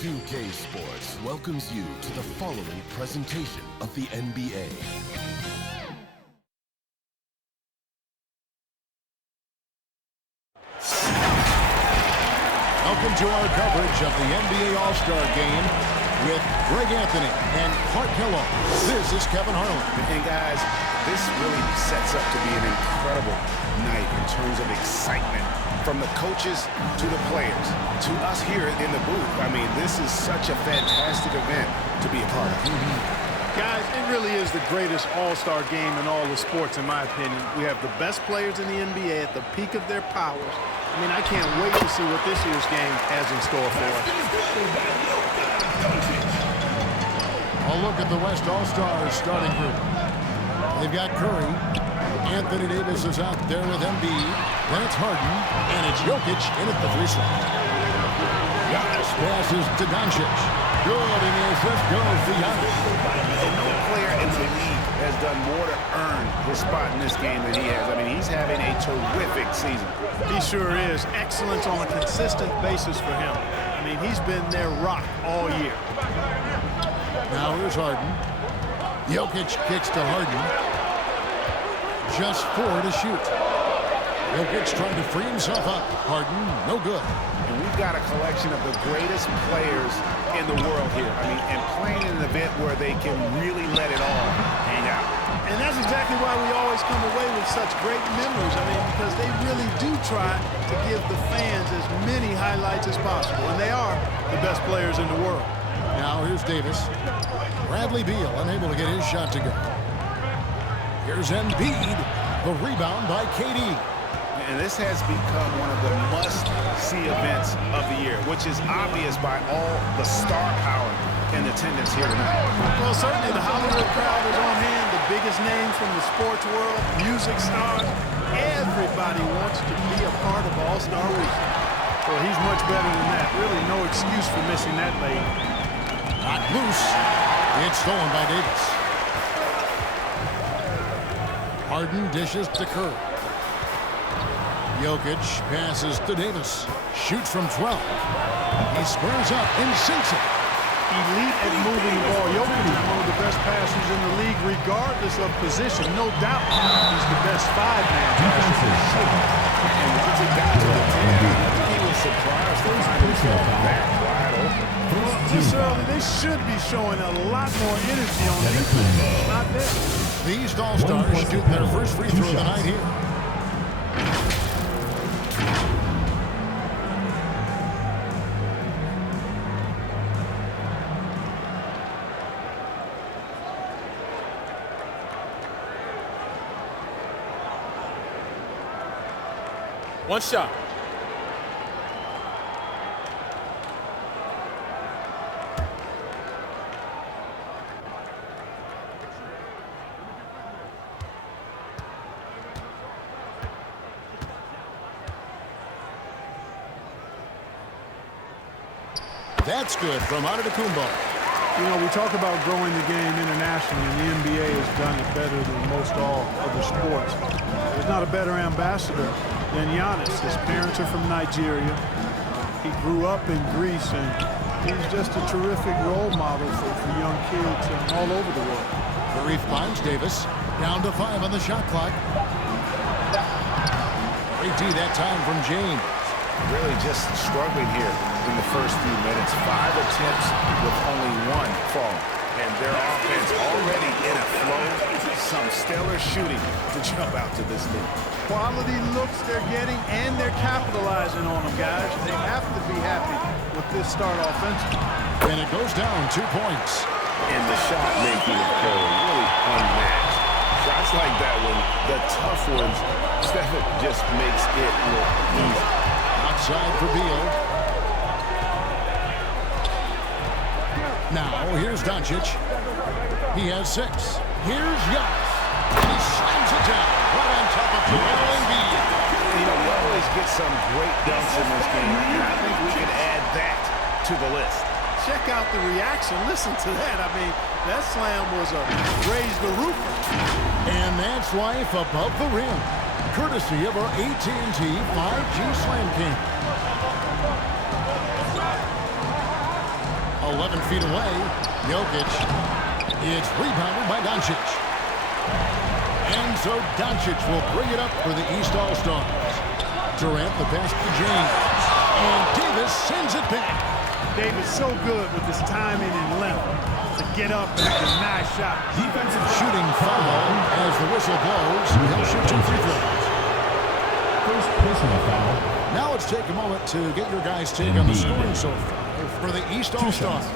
2K Sports welcomes you to the following presentation of the NBA. Welcome to our coverage of the NBA All-Star Game with Greg Anthony and Clark Kellogg. This is Kevin Harlan. And guys, this really sets up to be an incredible night in terms of excitement from the coaches to the players to us here in the booth. I mean, this is such a fantastic event to be a part of. Guys, it really is the greatest all-star game in all the sports, in my opinion. We have the best players in the NBA at the peak of their powers. I mean, I can't wait to see what this year's game has in store for us. A look at the West All-Stars starting group. They've got Curry. Anthony Davis is out there with Embiid. Then it's Harden, and it's Jokic in at the free slot. Giannis passes to Doncic. Good, and the assist goes to Giannis. And no player in the league has done more to earn his spot in this game than he has. I mean, he's having a terrific season. He sure is. Excellence on a consistent basis for him. I mean, he's been their rock all year. Now here's Harden. Jokic kicks to Harden. Just 4 to shoot. Jokic trying to free himself up. Harden, no good. And we've got a collection of the greatest players in the world here. I mean, and playing in an event where they can really let it all hang out. And that's exactly why we always come away with such great memories. I mean, because they really do try to give the fans as many highlights as possible. And they are the best players in the world. Now here's Davis. Bradley Beal unable to get his shot to go. Here's Embiid. The rebound by KD. And this has become one of the must-see events of the year, which is obvious by all the star power in attendance here tonight. Well, certainly the Hollywood crowd is on hand, the biggest names from the sports world, music stars. Everybody wants to be a part of All-Star Week. Well, he's much better than that. Really no excuse for missing that lane. Not loose. It's stolen by Davis. Harden dishes to Curry. Jokic passes to Davis. Shoots from 12. He squares up and sinks it. Elite at moving the ball. Jokic is one of the best passers in the league, regardless of position. No doubt he's the best five-man passer. And once it got to the 10, I think he was surprised to find himself that wide open. Well, this early, they should be showing a lot more energy on defense. Not there. These All-Stars shoot their first free throw of the night here. One shot. That's good from Antetokounmpo. You know, we talk about growing the game internationally, and the NBA has done it better than most all other sports. There's not a better ambassador than Giannis. His parents are from Nigeria. He grew up in Greece, and he's just a terrific role model for young kids all over the world. Curry finds Davis. Down to 5 on the shot clock. Great D that time from James. Really just struggling here in the first few minutes. 5 attempts with only 1 fall. And their offense already in a flow. Some stellar shooting to jump out to this lead. Quality looks they're getting, and they're capitalizing on them, guys. They have to be happy with this start offensively. And it goes down 2 points. And the shot making of Curry really unmatched. Shots like that one, the tough ones, Stephen just makes it look easy. Outside for Beal. Now, here's Doncic. He has 6. Here's Giannis. And he slams it down right on top of Joel Embiid. You know, we always get some great dunks in this game, and I think we can add that to the list. Check out the reaction. Listen to that. I mean, that slam was a raise the roof. And that's life above the rim, courtesy of our AT&T 5G Slam King. 11 feet away. Jokic. It's rebounded by Doncic. And so Doncic will bring it up for the East All-Stars. Durant the pass to James. And Davis sends it back. Davis so good with his timing and length to get up and make a nice shot. Defensive shooting foul as the whistle blows. He'll shoot 2 free throws. First personal foul. Now let's take a moment to get your guys' take on the scoring so far for the East All-Stars.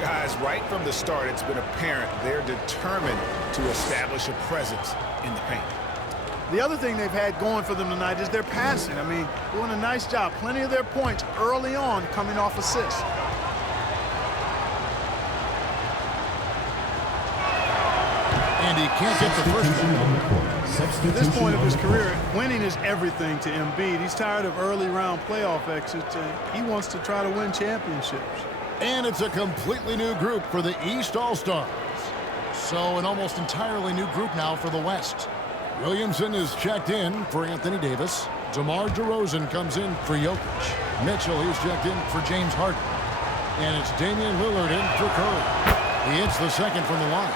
Guys, right from the start, it's been apparent they're determined to establish a presence in the paint. The other thing they've had going for them tonight is their passing. I mean, doing a nice job. Plenty of their points early on coming off assists. And he can't get the first one. At this point of his career, winning is everything to Embiid. He's tired of early round playoff exits, and he wants to try to win championships. And it's a completely new group for the East All-Stars. So an almost entirely new group now for the West. Williamson is checked in for Anthony Davis. DeMar DeRozan comes in for Jokic. Mitchell, he's checked in for James Harden. And it's Damian Lillard in for Curry. He hits the second from the line.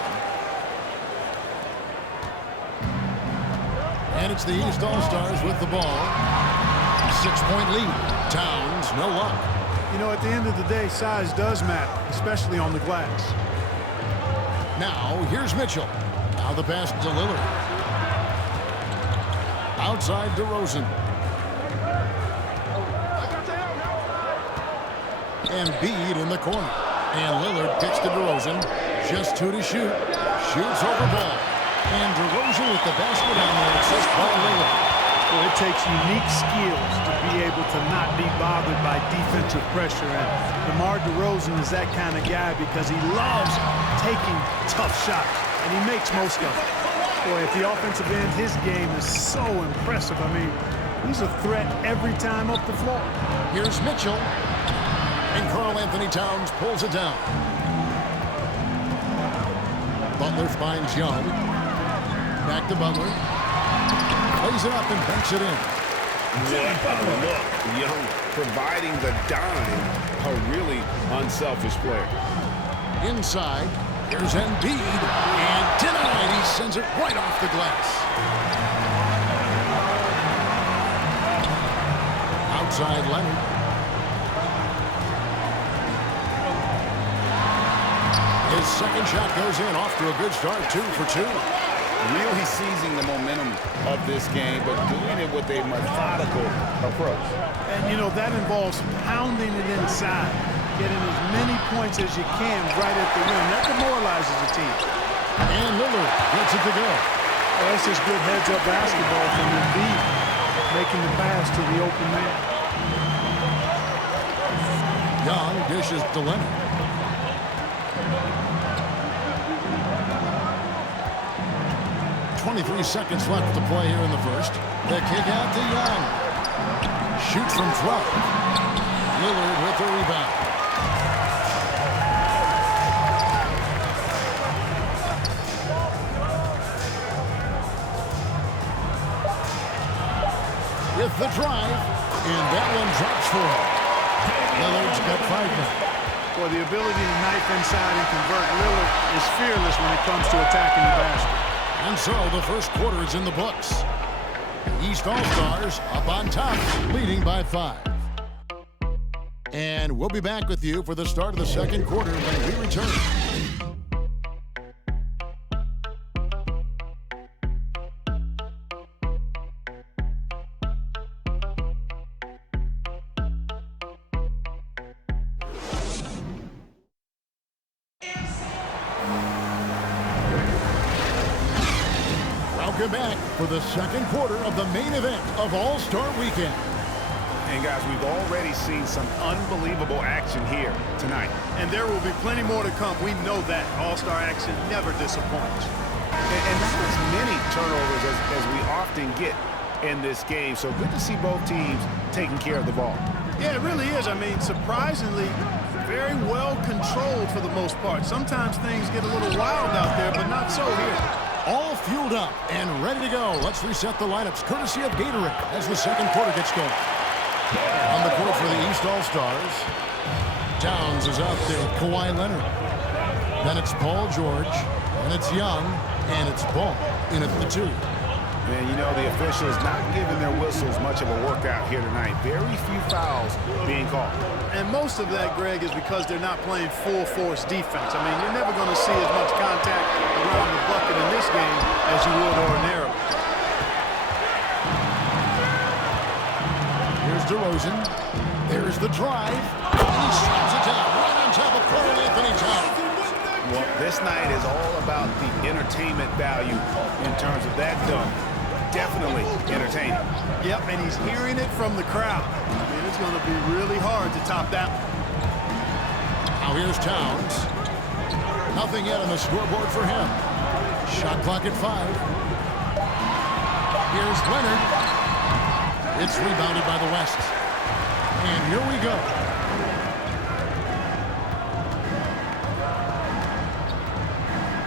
And it's the East All-Stars with the ball. 6-point lead. Towns, no luck. You know, at the end of the day, size does matter, especially on the glass. Now, here's Mitchell. Now the pass to Lillard. Outside DeRozan. And Embiid in the corner. And Lillard kicks to DeRozan. Just 2 to shoot. Shoots over ball. And DeRozan with the basket on the assist by Lillard. Well, it takes unique skills to be able to not be bothered by defensive pressure. And DeMar DeRozan is that kind of guy because he loves taking tough shots, and he makes most of them. Boy, at the offensive end, his game is so impressive. I mean, he's a threat every time up the floor. Here's Mitchell. And Karl Anthony Towns pulls it down. Butler finds Young. Back to Butler. Plays it up and banks it in. What a look. Young providing the dime. A really unselfish player. Inside, here's Embiid. And denied. He sends it right off the glass. Outside Leonard. His second shot goes in. Off to a good start. 2 for 2. Really seizing the momentum of this game, but doing it with a methodical approach. And, you know, that involves pounding it inside, getting as many points as you can right at the rim. That demoralizes a team. And Lillard gets it to go. Well, that's just good heads-up basketball from Embiid, making the pass to the open man. Young dishes to Leonard. .23 seconds left to play here in the first. The kick out to Young. Shoots from 12. Lillard with the rebound. With the drive, and that one drops for him. Lillard's got 5 now. Boy, the ability to knife inside and convert Lillard is fearless when it comes to attacking the basket. And so the first quarter is in the books. East All-Stars up on top, leading by 5. And we'll be back with you for the start of the second quarter when we return. Welcome back for the second quarter of the main event of All-Star Weekend. And guys, we've already seen some unbelievable action here tonight. And there will be plenty more to come. We know that. All-Star action never disappoints. And not as many turnovers as we often get in this game. So good to see both teams taking care of the ball. Yeah, it really is. I mean, surprisingly, very well controlled for the most part. Sometimes things get a little wild out there, but not so here. All fueled up and ready to go. Let's reset the lineups courtesy of Gatorade as the second quarter gets going. On the court for the East All-Stars, Towns is out there with Kawhi Leonard. Then it's Paul George, and it's Young, and it's Ball in at the 2. Man, you know, the officials not giving their whistles much of a workout here tonight. Very few fouls being called. And most of that, Greg, is because they're not playing full force defense. I mean, you're never going to see as much contact around the bucket in this game as you would ordinarily. Here's DeRozan. There's the drive. And he slams it down right on top of Carl Anthony Towns. Well, this night is all about the entertainment value in terms of that dunk. Definitely entertaining. Yep, and he's hearing it from the crowd. I mean, it's going to be really hard to top that one. Now here's Towns. Nothing yet on the scoreboard for him. Shot clock at 5. Here's Leonard. It's rebounded by the West. And here we go.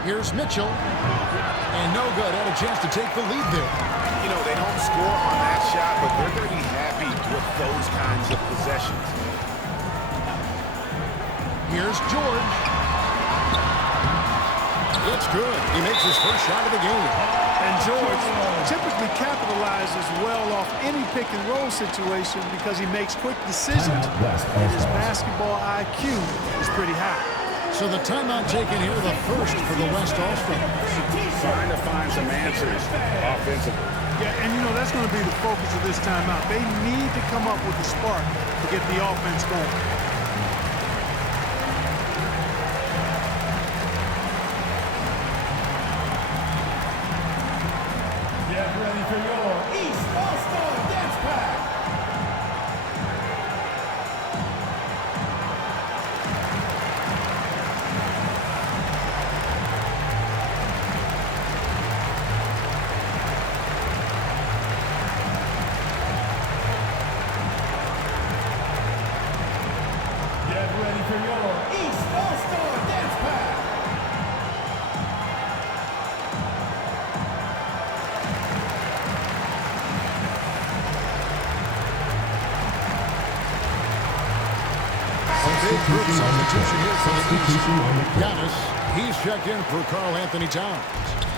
Here's Mitchell. And no good. Had a chance to take the lead there. You know, they don't score on that shot, but they're going to be happy with those kinds of possessions. Here's George. It's good. He makes his first shot of the game. And George typically capitalizes well off any pick-and-roll situation because he makes quick decisions, and his basketball IQ is pretty high. So the timeout taken here, the first for the West All-Stars. Trying to find some answers offensively. Yeah, and you know, that's going to be the focus of this timeout. They need to come up with a spark to get the offense going. Get ready for your East All-Star Dance Pack. Get ready for your East All-Star Dance Pack. Big group substitution here for the East. Giannis, he's checked in for Carl Anthony Towns.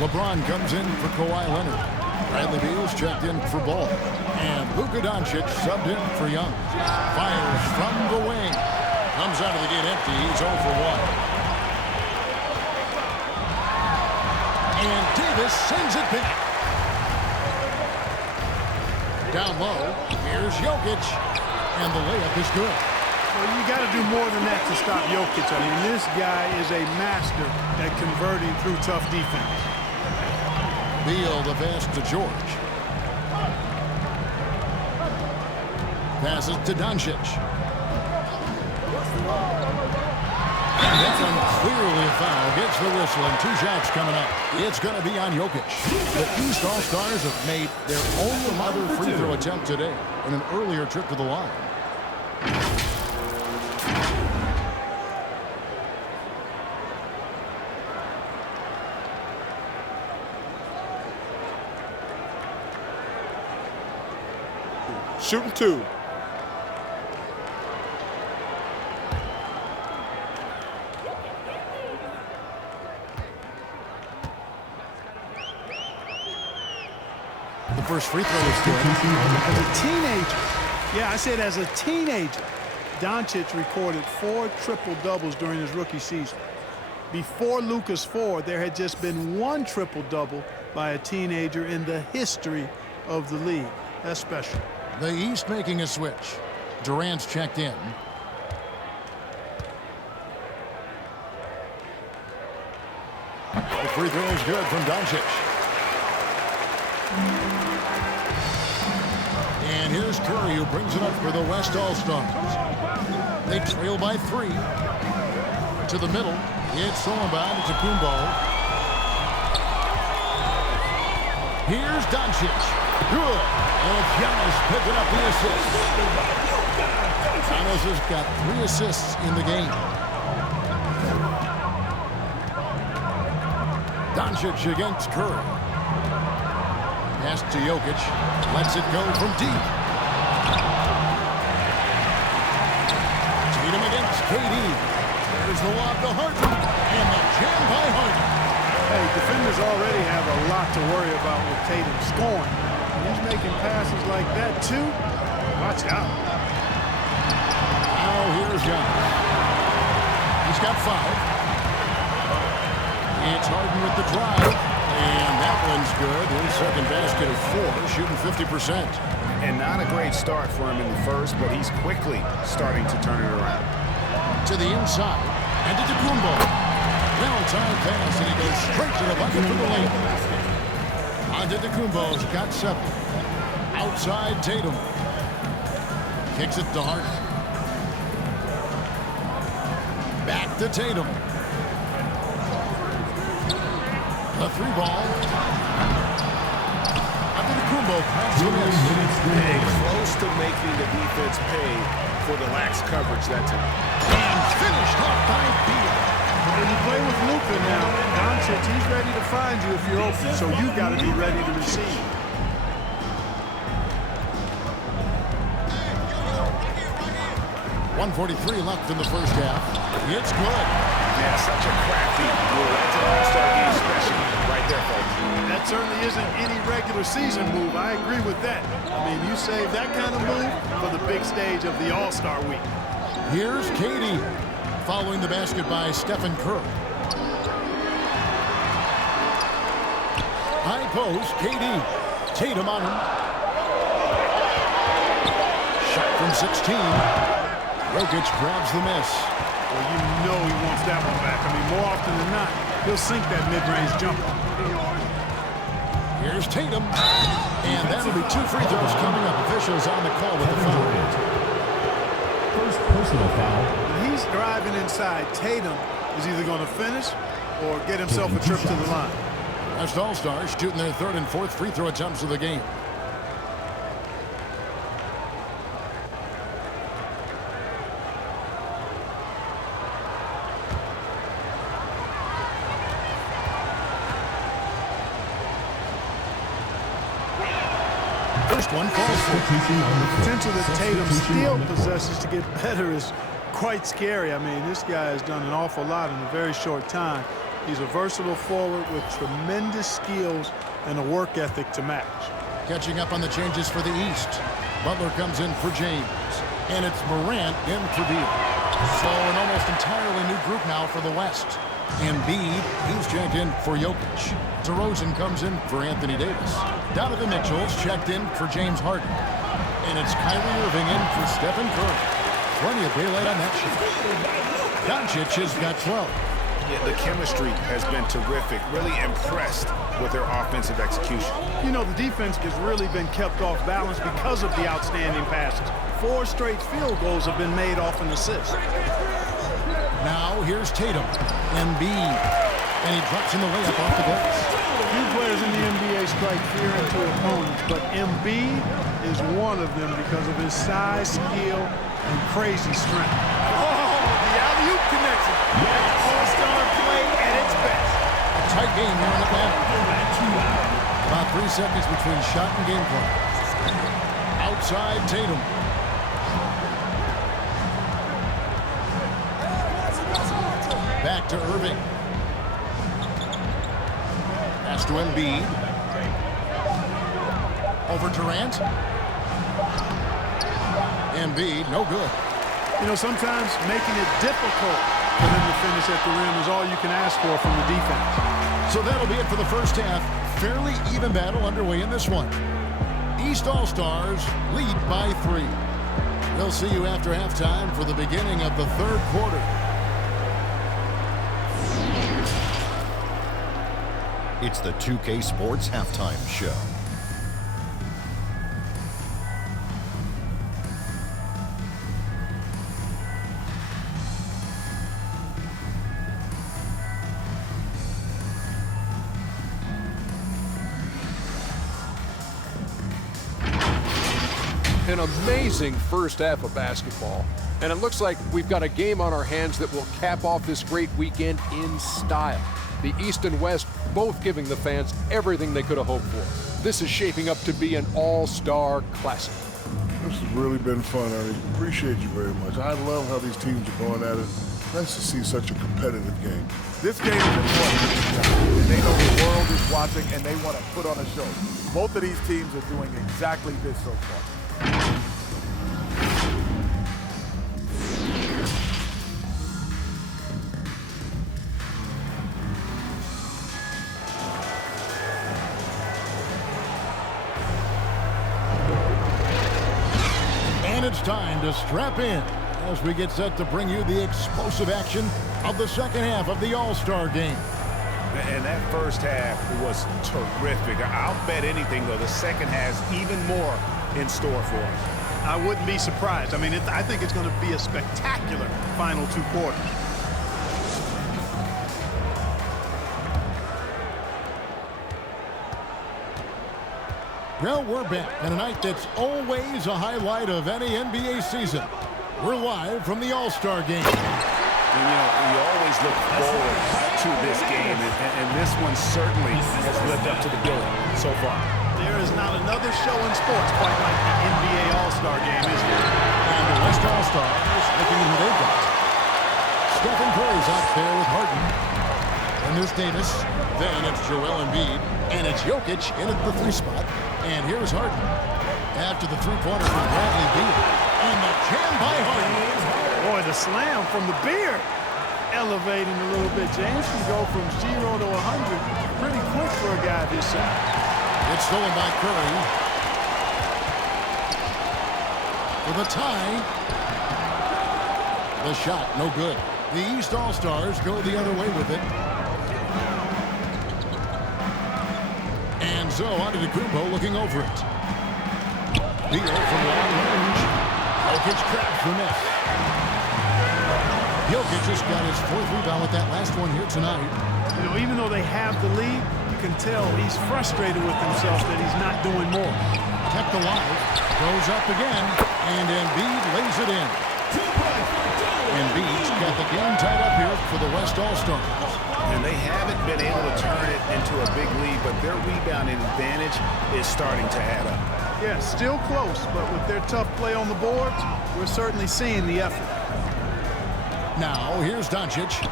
LeBron comes in for Kawhi Leonard. Bradley Beal's checked in for Ball. And Luka Doncic subbed in for Young. Fires from the wing. Comes out of the gate empty. He's 0 for 1. And Davis sends it back. Down low. Here's Jokic. And the layup is good. Well, you got to do more than that to stop Jokic. I mean, this guy is a master at converting through tough defense. Beal the pass to George. Passes to Doncic. And that one clearly a foul. Gets the whistle and 2 shots coming up. It's going to be on Jokic. The East All-Stars have made their only other free throw attempt today in an earlier trip to the line. Shooting 2. The first free throw is good. As a teenager, yeah, I said as a teenager, Doncic recorded 4 triple-doubles during his rookie season. Before Luka's 4, there had just been 1 triple-double by a teenager in the history of the league. That's special. The East making a switch. Durant's checked in. The free throw is good from Doncic. And here's Curry, who brings it up for the West All-Stars. They trail by 3. To the middle. It's Solomon to Kumbo. Here's Doncic. Good. And Giannis picking up the assist. Giannis has got 3 assists in the game. Doncic against Curry. Pass to Jokic. Lets it go from deep. Tatum against KD. There's the lob to Harden. And the jam by Harden. Hey, defenders already have a lot to worry about with Tatum scoring. When he's making passes like that, too, watch out. Now here's Giannis. He's got 5. It's Harden with the drive. And that one's good. His second basket of 4, shooting 50%. And not a great start for him in the first, but he's quickly starting to turn it around. To the inside. And to Kumbo. Well-timed pass, and he goes straight to the bucket for the lead. Antetokounmpo's got 7. Outside Tatum. Kicks it to Harden. Back to Tatum. The 3 ball. Antetokounmpo grabs the miss. Close to making the defense pay for the lax coverage that time. And finished off by Beal. When you play with Luka now, Doncic, he's ready to find you if you're open, so you got to be ready to receive. .143 left in the first half. It's good. Yeah, such a crafty move. That's an all-star game special right there, folks. That certainly isn't any regular season move. I agree with that. I mean, you save that kind of move for the big stage of the All-Star Week. Here's KD. Following the basket by Stephen Curry. High post, KD. Tatum on him. Shot from 16. Jokic grabs the miss. Well, you know he wants that one back. I mean, more often than not, he'll sink that mid-range jumper. Here's Tatum. And that'll be 2 free throws coming up. Officials on the call with the foul. First personal foul. When he's driving inside, Tatum is either going to finish or get himself a trip to the line. West All-Stars shooting their 3rd and 4th free throw attempts of the game. First one falls for. The potential that Tatum still possesses to get better is quite scary. I mean, this guy has done an awful lot in a very short time. He's a versatile forward with tremendous skills and a work ethic to match. Catching up on the changes for the East. Butler comes in for James. And it's Morant in for Beal. So an almost entirely new group now for the West. Embiid, he's checked in for Jokic. DeRozan comes in for Anthony Davis. Donovan Mitchell's checked in for James Harden. And it's Kyrie Irving in for Stephen Curry. Plenty of daylight on that shot. Doncic has got 12. Yeah, the chemistry has been terrific. Really impressed with their offensive execution. You know, the defense has really been kept off balance because of the outstanding passes. 4 straight field goals have been made off an assist. Now here's Tatum. Embiid. And he drops in the layup off the glass. Few players in the NBA strike fear into opponents, but Embiid is one of them because of his size, skill, and crazy strength. Oh, the alley-oop connection. That's all-star play at its best. A tight game here in Atlanta. About 3 seconds between shot and game clock. Outside Tatum. Back to Irving. Pass to Embiid. Over Durant. Embiid, no good. You know, sometimes making it difficult for them to finish at the rim is all you can ask for from the defense. So that'll be it for the first half. Fairly even battle underway in this one. East All-Stars lead by 3. We'll see you after halftime for the beginning of the 3rd quarter. It's the 2K Sports Halftime Show. An amazing first half of basketball. And it looks like we've got a game on our hands that will cap off this great weekend in style. The East and West both giving the fans everything they could have hoped for. This is shaping up to be an all-star classic. This has really been fun, Ernie. Appreciate you very much. I love how these teams are going at it. Nice to see such a competitive game. This game is important. They know the world is watching, and they want to put on a show. Both of these teams are doing exactly this so far. And it's time to strap in as we get set to bring you the explosive action of the second half of the All-Star game. And that first half was terrific. I'll bet anything, though, the second has even more in store for us. I wouldn't be surprised. I mean, I think it's going to be a spectacular final 2 quarters. Well, we're back on a night that's always a highlight of any NBA season. We're live from the All-Star game. And, you know, we always look forward to this game, and this one certainly has lived up to the billing so far. There is not another show in sports quite like the NBA All-Star game, is there? And the West All-Stars looking at who they've got. Stephen Curry's out there with Harden. And there's Davis. Then it's Joel Embiid. And it's Jokic in at the 3 spot. And here's Harden. After the 3-pointer from Bradley Beal. And the jam by Harden. Boy, the slam from the beard. Elevating a little bit. James can go from 0 to 100 pretty quick for a guy this size. It's stolen by Curry. For the tie. The shot, no good. The East All-Stars go the other way with it. And so Antetokounmpo looking over it. Beal from long range. Jokic grabs the net. Jokic just got his 4th rebound with that last one here tonight. You know, even though they have the lead, you can tell he's frustrated with himself that he's not doing more. Kept alive. Goes up again. And Embiid lays it in. Embiid's got the game tied up here for the West All-Stars. And they haven't been able to turn it into a big lead, but their rebounding advantage is starting to add up. Yeah, still close, but with their tough play on the boards, we're certainly seeing the effort. Now, here's Doncic.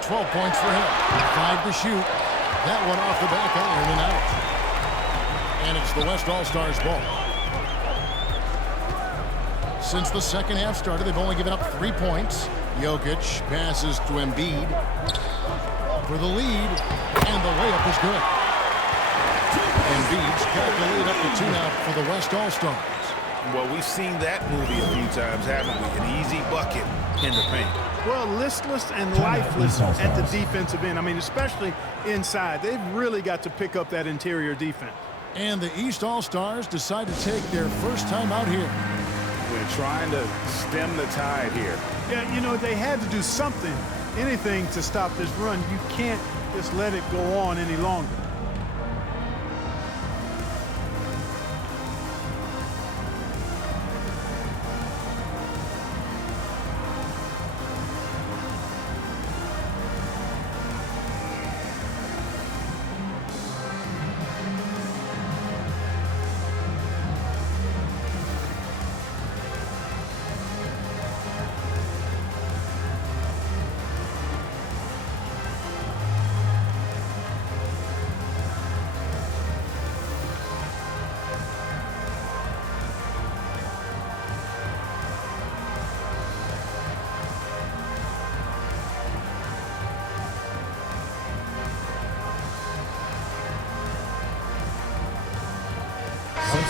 12 points for him. 5 to shoot. That one off the back iron and out. And it's the West All-Stars ball. Since the second half started, they've only given up 3 points. Jokic passes to Embiid for the lead, and the layup is good. Embiid's got the lead up to 2 now for the West All-Stars. Well, we've seen that movie a few times, haven't we? An easy bucket in the paint. Well, listless and lifeless at the defensive end. I mean, especially inside. They've really got to pick up that interior defense. And the East All-Stars decide to take their first time out here. We're trying to stem the tide here. Yeah, you know, they had to do something, anything to stop this run. You can't just let it go on any longer.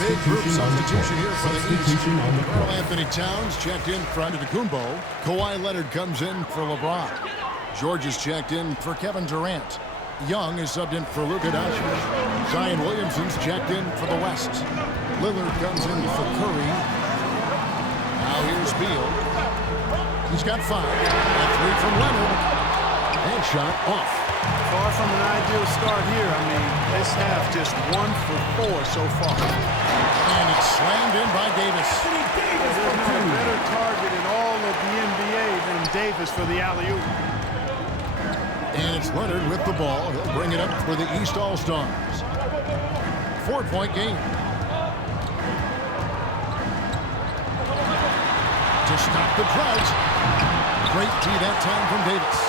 Big group substitution here for the East. Karl Anthony Towns checked in for Antetokounmpo. Kawhi Leonard comes in for LeBron. George is checked in for Kevin Durant. Young is subbed in for Luka Doncic. Zion Williamson's checked in for the West. Lillard comes in for Curry. Now here's Beal. He's got 5. A 3 from Leonard. And shot off. Far from an ideal start here. I mean, this half just 1 for 4 so far. And it's slammed in by Davis. There's not a better target in all of the NBA than Davis for the alley-oop. And it's Leonard with the ball. He'll bring it up for the East All-Stars. 4-point game. stop the drought. Great tee that time from Davis.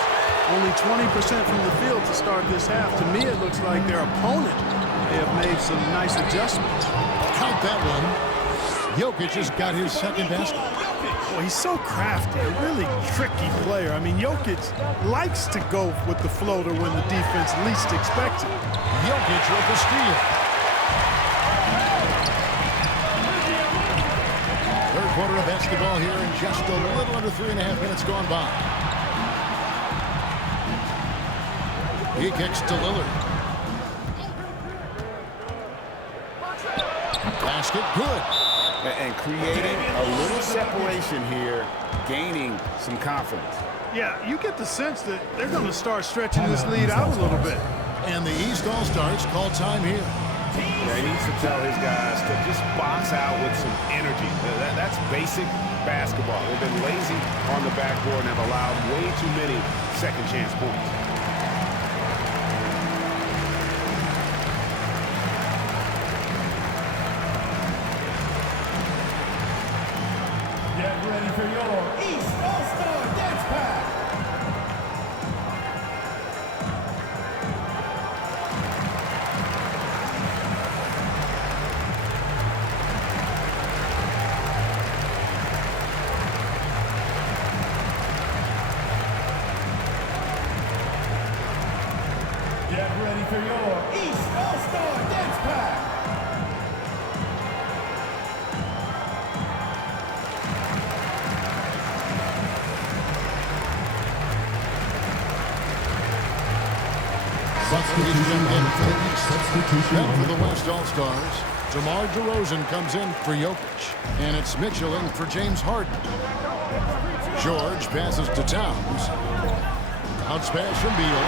Only 20% from the field to start this half. To me, it looks like their opponent may have made some nice adjustments. Count that one. Jokic has got his second basket. Well, he's so crafty, a really tricky player. I mean, Jokic likes to go with the floater when the defense least expects it. Jokic with the steal. Third quarter of basketball here in just a little under 3.5 minutes gone by. He kicks to Lillard. Basket good. And creating a little separation here, gaining some confidence. Yeah, you get the sense that they're going to start stretching this lead out a little bit. And the East All-Stars call time here. Yeah, he needs to tell his guys to just box out with some energy. That's basic basketball. They've been lazy on the backboard and have allowed way too many second chance points. Get ready for your East All-Star Dance Pack. Get ready for your East All-Star Dance Pack. Then for the West All-Stars, DeMar DeRozan comes in for Jokic. And it's Mitchell in for James Harden. George passes to Towns. Bounce pass from Beal.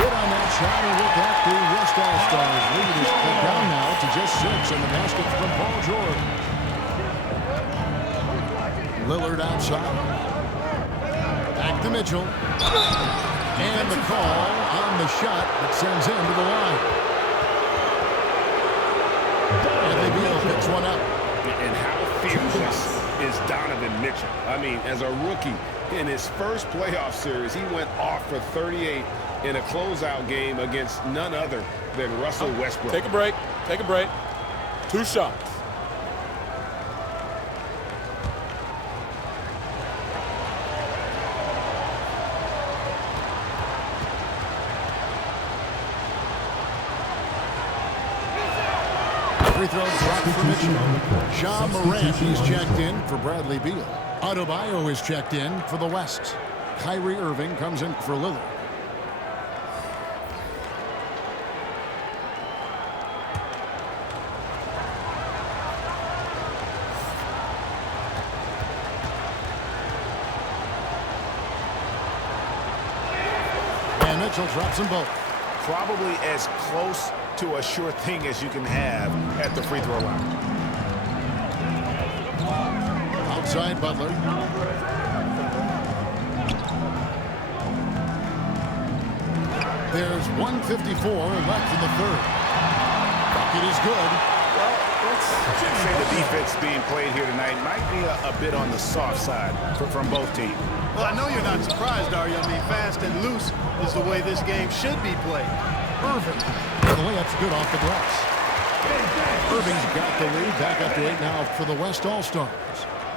Good on that shot, and with that, the West All-Stars lead is cut down now to just 6, and the basket from Paul George. Lillard outside. Back to Mitchell. And the call on the shot that sends him to the line. And Beal picks one up. And how fearless is Donovan Mitchell? I mean, as a rookie in his first playoff series, he went off for 38 in a closeout game against none other than Russell Westbrook. Take a break. Take a break. 2 shots. Free throw dropped for Mitchell. Ja Morant is checked in for Bradley Beal. Adebayo is checked in for the West. Kyrie Irving comes in for Lillard. And Mitchell drops them both. Probably as close to a sure thing as you can have at the free throw line. Outside Butler. There's 1:54 left in the third. Bucket is good. Well, let's say the defense being played here tonight might be a bit on the soft side from both teams. Well, I know you're not surprised, are you? I mean, fast and loose is the way this game should be played. Irving. And the layup's good off the glass. Irving's got the lead. Back up to 8 now for the West All-Stars.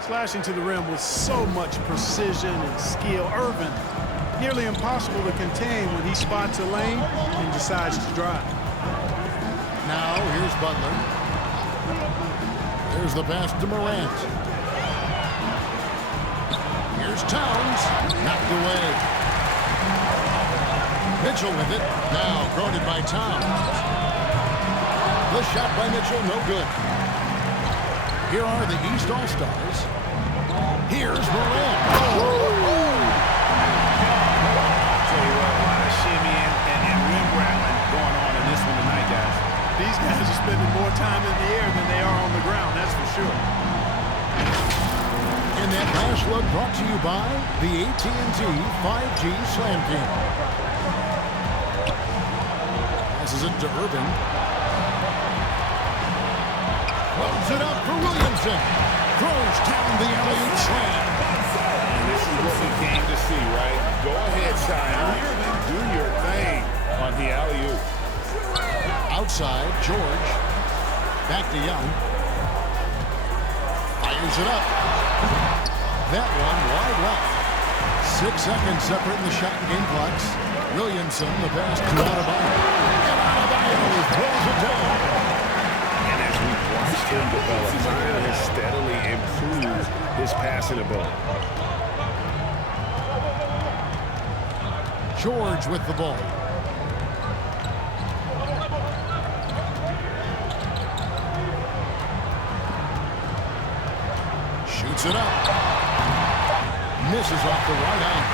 Slashing to the rim with so much precision and skill. Irving, nearly impossible to contain when he spots a lane and decides to drive. Now, here's Butler. There's the pass to Morant. Here's Towns. Knocked away. Mitchell with it. Now guarded by Towns. The shot by Mitchell, no good. Here are the East All-Stars. Here's Morant. Tell you what, a lot of shimmying and rim rattling going on in this one tonight, guys. These guys are spending more time in the air than they are on the ground, that's for sure. And that last look brought to you by the AT&T 5G Slam King. Passes it to Irving. Close it up for Williamson. throws down the alley-oop slam. And this is what we came to see, right? Go ahead, Zion. Do your thing on the alley-oop. Outside, George. Back to Young. Fires it up. That one wide left. 6 seconds separating the shot and game clocks. Williamson, the pass to Adebayo. And Adebayo throws it down. And as we've watched him develop, Zion has steadily improved his passing ability. George with the ball. Shoots it up. Misses off the right arm.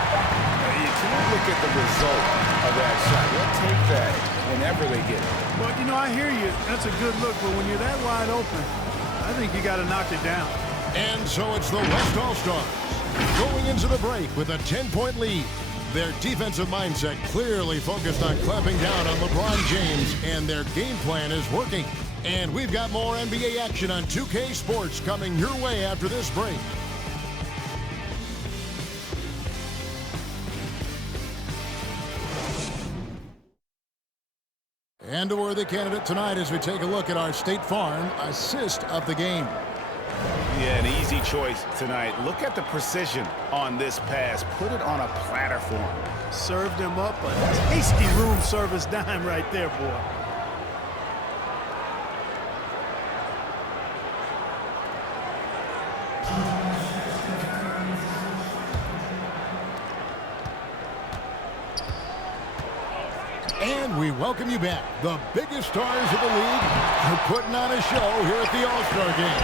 You can't look at the result of that shot. They'll take that whenever they get it. Well, you know, I hear you. That's a good look, but when you're that wide open, I think you got to knock it down. And so it's the West All-Stars going into the break with a 10-point lead. Their defensive mindset clearly focused on clamping down on LeBron James, and their game plan is working. And we've got more NBA action on 2K Sports coming your way after this break. And a worthy candidate tonight as we take a look at our State Farm assist of the game. Yeah, an easy choice tonight. Look at the precision on this pass. Put it on a platter for him. Served him up a tasty room service dime right there, boy. And we welcome you back. The biggest stars of the league are putting on a show here at the All-Star Game.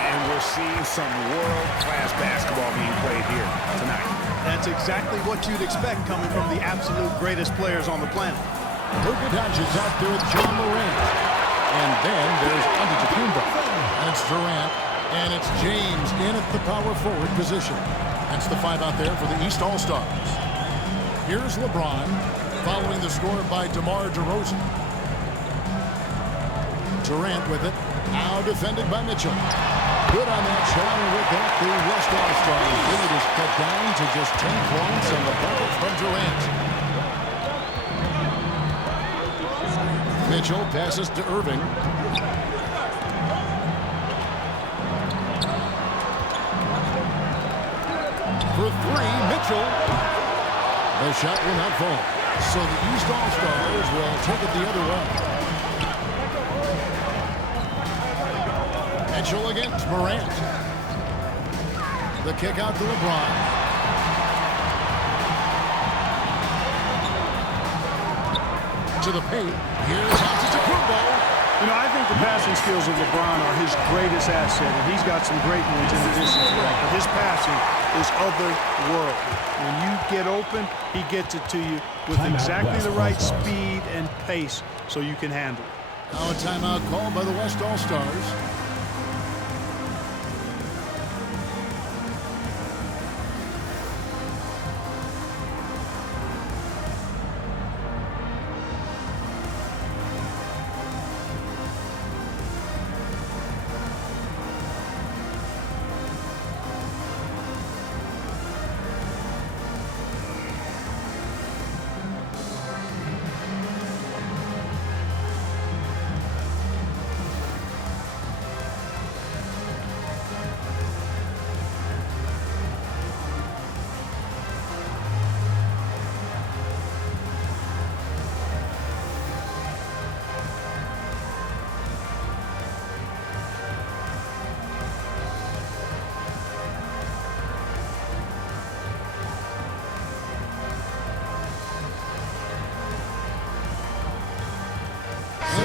And we're seeing some world-class basketball being played here tonight. That's exactly what you'd expect coming from the absolute greatest players on the planet. Luka Doncic's out there with John Morant. And then there's Antetokounmpo. And it's Durant. And it's James in at the power forward position. That's the 5 out there for the East All-Stars. Here's LeBron, following the score by DeMar DeRozan. Durant with it. Now defended by Mitchell. Good on that shot, and with that, the West All-Stars lead is cut down to just 10 points on the bucket from Durant. Mitchell passes to Irving. For 3, Mitchell. The shot will not fall. So the East All-Stars will take it the other way. Mitchell against Morant. The kick out to LeBron. To the paint. Here's Antetokounmpo. You know, I think the passing skills of LeBron are his greatest asset, and he's got some great ones in addition to that. But his passing is otherworldly. When you get open, he gets it to you with exactly the right speed and pace so you can handle it. Now a timeout called by the West All-Stars.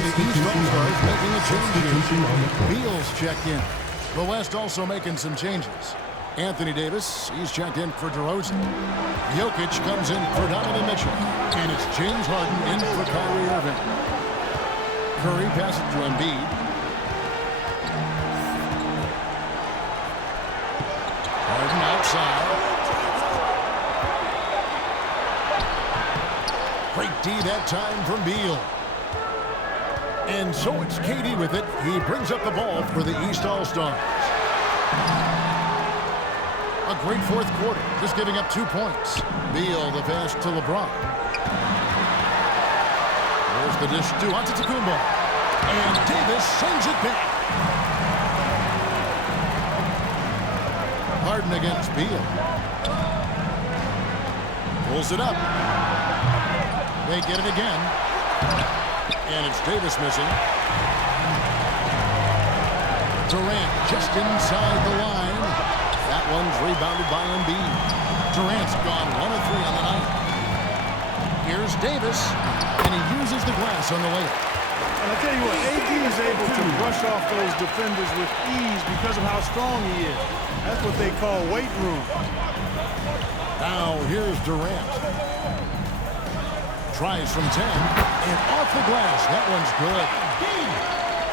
The East All-Stars making a change here. Beal's checked in. The West also making some changes. Anthony Davis, he's checked in for DeRozan. Jokic comes in for Donovan Mitchell. And it's James Harden in for Kyrie Irving. Curry passes to Embiid. Harden outside. Great D that time from Beal. And so it's KD with it. He brings up the ball for the East All-Stars. A great fourth quarter, just giving up 2 points. Beal the pass to LeBron. There's the dish to Antetokounmpo. And Davis sends it back. Harden against Beal. Pulls it up. They get it again. And it's Davis missing. Durant just inside the line. That one's rebounded by Embiid. Durant's gone 1 of 3 on the night. Here's Davis, and he uses the glass on the layup. And I tell you what, AD is able to brush off those defenders with ease because of how strong he is. That's what they call weight room. Now here's Durant. Tries from 10, and off the glass. That one's good.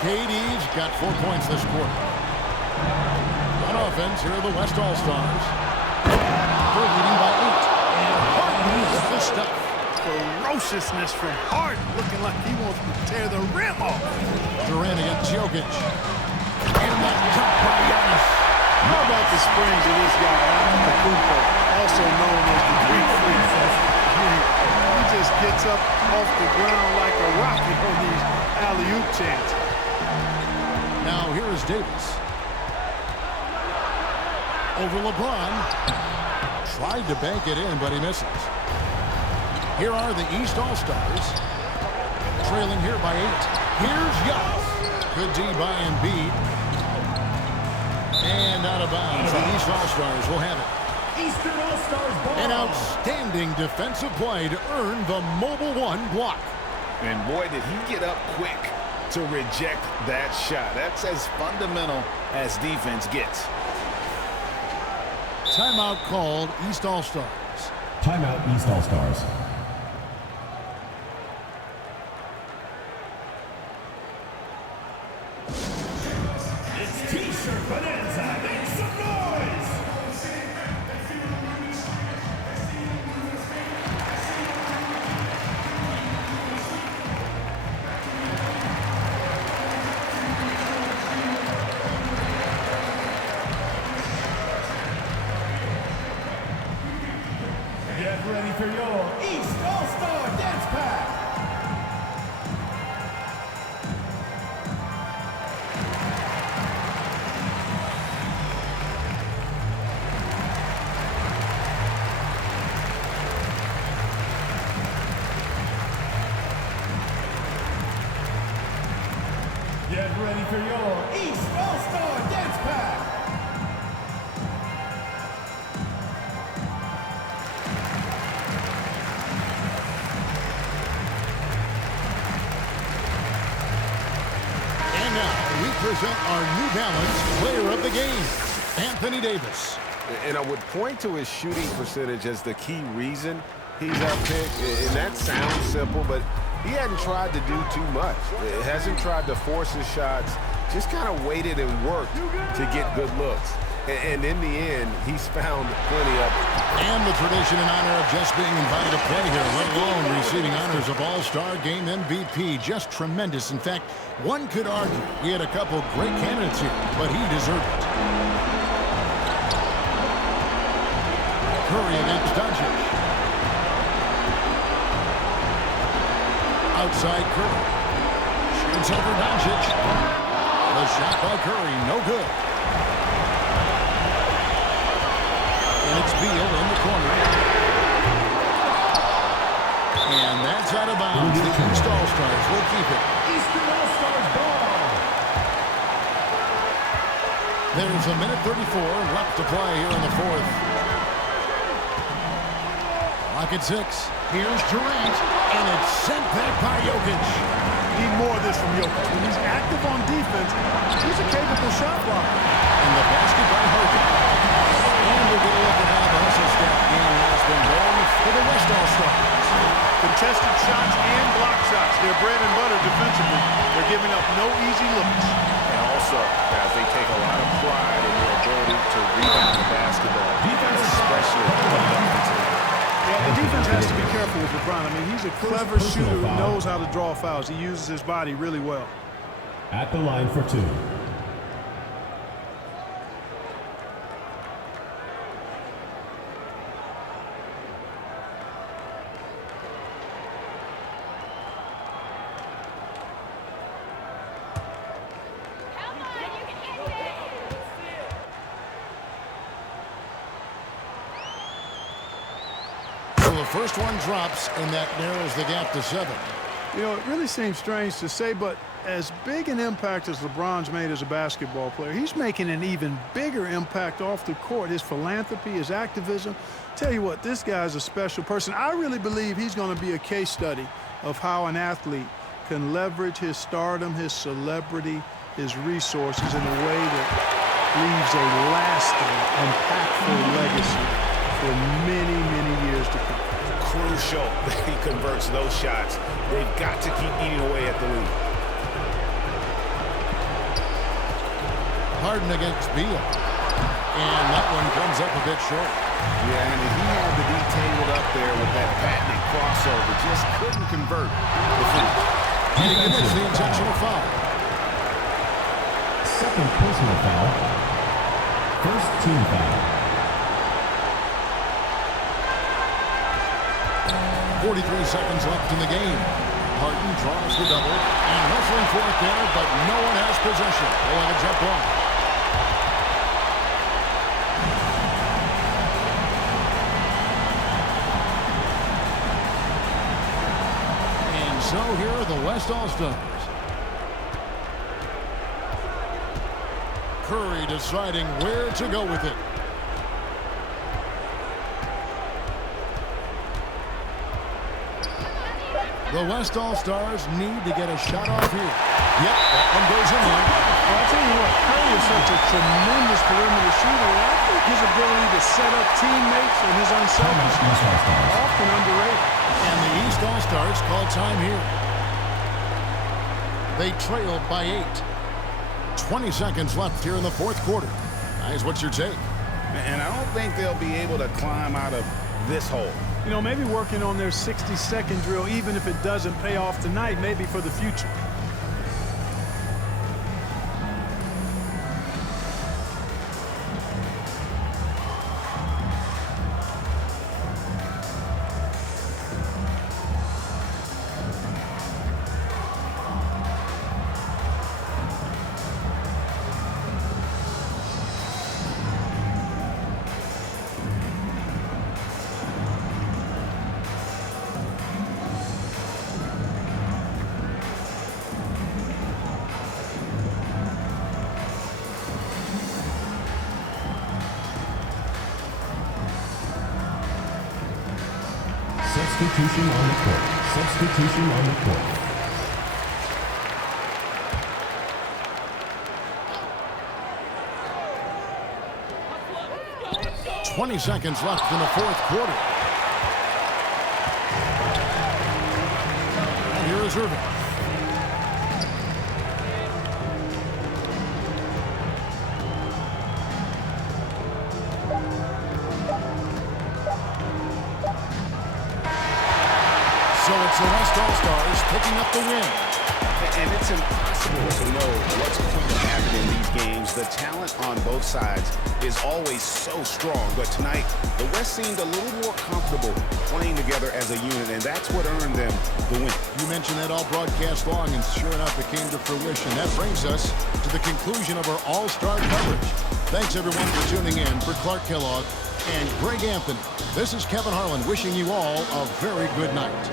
KD's got 4 points this quarter. On offense, here are the West All-Stars. They're leading by 8. And Harden with the stuff. Ferociousness from Harden, looking like he wants to tear the rim off. Durant against Jokic. And that jump by Giannis. How about the springs of this guy, Antetokounmpo, also known as the Greek Freak? He just gets up off the ground like a rocket on these alley-oop chances. Now here is Davis. Over LeBron. Tried to bank it in, but he misses. Here are the East All-Stars. Trailing here by 8. Here's Giannis. Good D by Embiid. And out of bounds. The East All-Stars will have it. Eastern All-Stars ball. An outstanding defensive play to earn the Mobile One block. And boy, did he get up quick to reject that shot. That's as fundamental as defense gets. Timeout called, East All-Stars. Timeout, East All-Stars. It's T-shirt bonanza. Make some noise. Get ready for your East All-Star Dance Pack. Get ready for your East All-Star Dance Pack. And now we present our New Balance player of the game, Anthony Davis. And I would point to his shooting percentage as the key reason he's our pick. And that sounds simple, but he hadn't tried to do too much. He hasn't tried to force his shots, just kind of waited and worked to get good looks. And in the end, he's found plenty of it. And the tradition and honor of just being invited to play here, let alone receiving honors of All-Star Game MVP. Just tremendous. In fact, one could argue he had a couple great candidates here, but he deserved it. Curry against Doncic. Outside Curry. Shoots over Doncic. The shot by Curry, no good. And it's Beal in the corner. And that's out of bounds. The East All-Stars will keep it. Eastern All-Stars ball. There's a minute 34 left to play here in the fourth. Clock at 6. Here's Durant. And it's sent back by Jokic. Need more of this from Jokic. When he's active on defense, he's a capable shot blocker. And the basket by Harden. And we'll get a look at how the hustle step game has been going for the West All-Stars. Contested shots and block shots. They're bread and butter defensively. They're giving up no easy looks. And also, guys, they take a lot of pride in their ability to rebound the basketball, especially offensively. Yeah, the defense has to be careful with LeBron. I mean, he's a clever shooter who knows how to draw fouls. He uses his body really well. At the line for 2. So the first one drops, and that narrows the gap to 7. You know, it really seems strange to say, but as big an impact as LeBron's made as a basketball player, he's making an even bigger impact off the court. His philanthropy, his activism. Tell you what, this guy's a special person. I really believe he's going to be a case study of how an athlete can leverage his stardom, his celebrity, his resources in a way that leaves a lasting, impactful legacy for many, many years to come. Crucial that he converts those shots. They've got to keep eating away at the lead. Harden against Beal. And that one comes up a bit short. Yeah, and he had to be tangled up there with that patented crossover. Just couldn't convert the finish. And he commits the intentional foul. Second personal foul. First team foul. 43 seconds left in the game. Harden draws the double. And wrestling for it there, but no one has possession. They'll have a jump ball. So here are the West All-Stars. Curry deciding where to go with it. The West All-Stars need to get a shot off here. Yep, that one goes in there. Well, I'll tell you what, Curry is such a tremendous perimeter shooter. I think his ability to set up teammates and his unselfishness are often underrated. And the East All-Stars call time here. They trailed by 8. 20 seconds left here in the fourth quarter. Guys, what's your take? And I don't think they'll be able to climb out of this hole. You know, maybe working on their 60-second drill, even if it doesn't pay off tonight, maybe for the future. Substitution on the court. Substitution on the court. 20 seconds left in the fourth quarter. And here is Irving. So it's the West All-Stars picking up the win. And it's impossible to know what's going to happen in these games. The talent on both sides is always so strong. But tonight, the West seemed a little more comfortable playing together as a unit, and that's what earned them the win. You mentioned that all broadcast long, and sure enough, it came to fruition. That brings us to the conclusion of our All-Star coverage. Thanks, everyone, for tuning in. For Clark Kellogg and Greg Anthony, this is Kevin Harlan wishing you all a very good night.